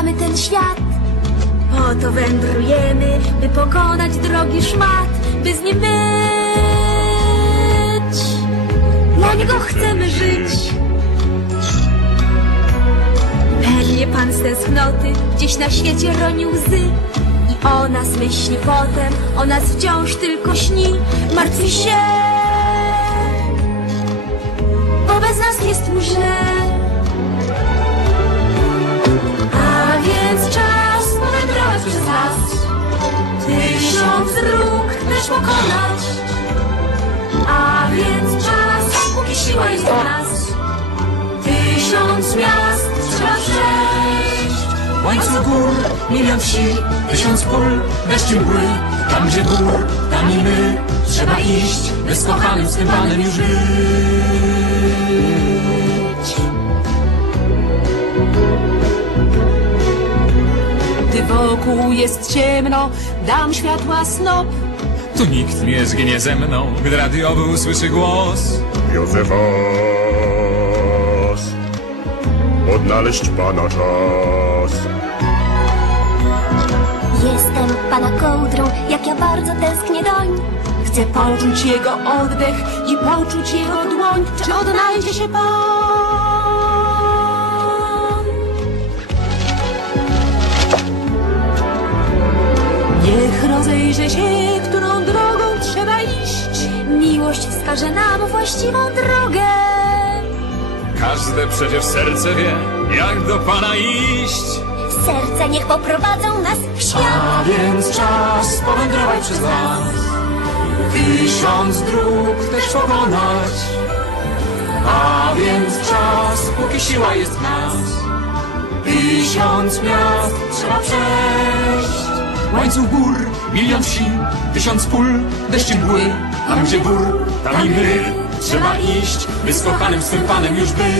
ten świat. Po to wędrujemy, by pokonać drogi szmat, by z nim być. Dla niego chcemy żyć. Pewnie pan z tęsknoty gdzieś na świecie roni łzy I o nas myśli potem, o nas wciąż tylko śni Martwi się, Tysiąc dróg też pokonać A więc czas, póki siła jest w nas Tysiąc miast trzeba przejść Łańcuch gór, milion wsi, tysiąc pól, deszcz i mgły. Tam gdzie gór, tam i my. Trzeba iść, by z kochanym swym panem już być. Wokół jest ciemno, dam światła snop. Tu nikt nie zginie ze mną, gdy radiowy usłyszy głos. Józefas Odnaleźć Pana czas Jestem pana kołdrą, jak ja bardzo tęsknię doń Chcę poczuć jego oddech i poczuć jego dłoń. Czy odnajdzie się pan? Niech rozejrzy się, którą drogą trzeba iść. Miłość wskaże nam właściwą drogę Każde przecież serce wie, jak do pana iść. Serce niech poprowadzą nas w świat A więc czas powędrować przez las. Tysiąc dróg też pokonać. A więc czas, póki siła jest w nas. Tysiąc miast trzeba przejść. Łańcuch gór, milion wsi, tysiąc pól, deszcz mgły. Tam gdzie gór, tam i my. Trzeba iść, by z kochanym swym panem już być.